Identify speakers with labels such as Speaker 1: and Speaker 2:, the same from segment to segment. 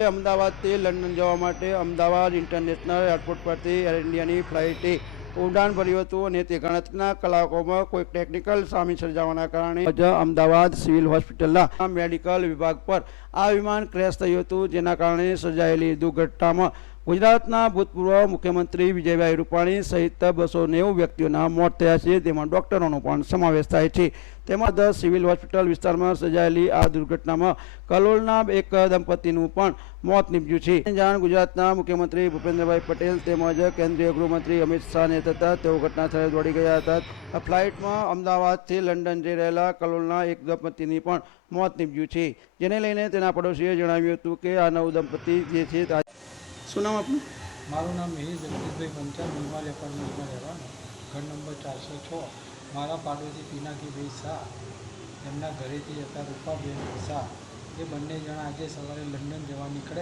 Speaker 1: અમદાવાદથી લંડન જવા માટે અમદાવાદ ઇન્ટરનેશનલ એરપોર્ટ પરથી એર ઇન્ડિયાની ફ્લાઇટે ઉડાન ભર્યું હતું અને તે ગણતરીના કલાકોમાં કોઈ ટેકનિકલ સામી સર્જાવાના કારણે અમદાવાદ સિવિલ હોસ્પિટલના મેડિકલ વિભાગ પર આ વિમાન ક્રેશ થયું હતું, જેના કારણે સર્જાયેલી દુર્ઘટનામાં ગુજરાતના ભૂતપૂર્વ મુખ્યમંત્રી વિજયભાઈ રૂપાણી સહિત બસો નેવું વ્યક્તિઓના મોત થયા છે. તેમાં ડોક્ટરોનો પણ સમાવેશ થાય છે. તેમાં દસ સિવિલ હોસ્પિટલ વિસ્તારમાં સર્જાયેલી આ દુર્ઘટનામાં કલોલના એક દંપતીનું પણ મોત નીપજ્યું છે. જાણ ગુજરાતના મુખ્યમંત્રી ભૂપેન્દ્રભાઈ પટેલ તેમજ કેન્દ્રીય ગૃહમંત્રી અમિત શાહને થતાં તેઓ ઘટના સ્થળે દોડી ગયા હતા. ફ્લાઇટમાં અમદાવાદથી લંડન જઈ રહેલા કલોલના એક દંપતીની પણ મોત નીપજ્યું છે. જેને લઈને તેના પડોશીએ જણાવ્યું હતું કે આ નવ દંપતી જે છે શું નામ આપનું?
Speaker 2: મારું નામ મિહિર જગદીશભાઈ પંચાલ નિર્માલ એપાર્ટમેન્ટમાં રહેવાનું. ઘર નંબર ચારસો છ. મારા પાડોશી પિનાકીભાઈ શાહ, એમના ઘરેથી હતા રૂપાબેન શાહ. એ બંને જણા આજે સવારે લંડન જવા નીકળ્યા.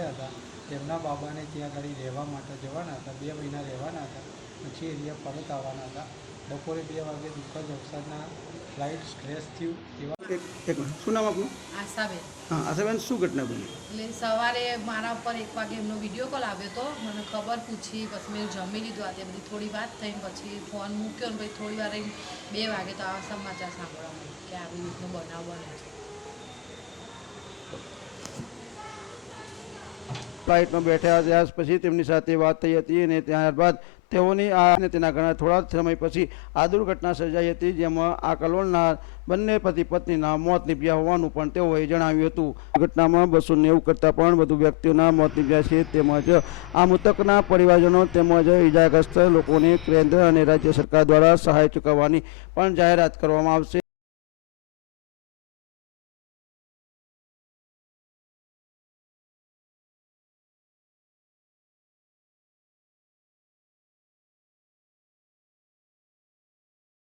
Speaker 2: તેમના બાબાને ત્યાં આગળ રહેવા માટે જવાના હતા. બે મહિના રહેવાના હતા. પછી એરિયા પરત આવવાના હતા. બપોરે બે વાગે દુઃખદ વરસાદના ફ્લાઇટ સ્ટ્રેસ થયું એવા
Speaker 1: એક એક શું નામ આપનું?
Speaker 3: આશાબેન.
Speaker 1: હા આશાબેન શું ઘટના બની?
Speaker 3: એટલે સવારે મારા ઉપર એક વાગે એમનો વીડિયો કોલ આવ્યો હતો મને ખબર પૂછી પછી મેં જમી લીધું આજે બધી થોડી વાત થઈ પછી ફોન મૂક્યો ને પછી થોડી વાર બે વાગે તો આ સમાચાર સાંભળવા કે આવી રીતનો બનાવ બન્યો છે.
Speaker 1: ફ્લાઇટમાં બેઠા ત્યાર પછી તેમની સાથે વાત થઈ હતી અને ત્યારબાદ તેઓની આ અને તેના ઘણા થોડા સમય પછી આ દુર્ઘટના સર્જાઈ હતી, જેમાં આ કલોલના બંને પતિ પત્નીના મોત નીપજ્યા હોવાનું પણ તેઓએ જણાવ્યું હતું. ઘટનામાં બસો નેવું કરતાં પણ વધુ વ્યક્તિઓના મોત નીપજ્યા છે. તેમજ આ મૃતકના પરિવારજનો તેમજ ઇજાગ્રસ્ત લોકોને કેન્દ્ર અને રાજ્ય સરકાર દ્વારા સહાય ચૂકવવાની પણ જાહેરાત કરવામાં આવશે.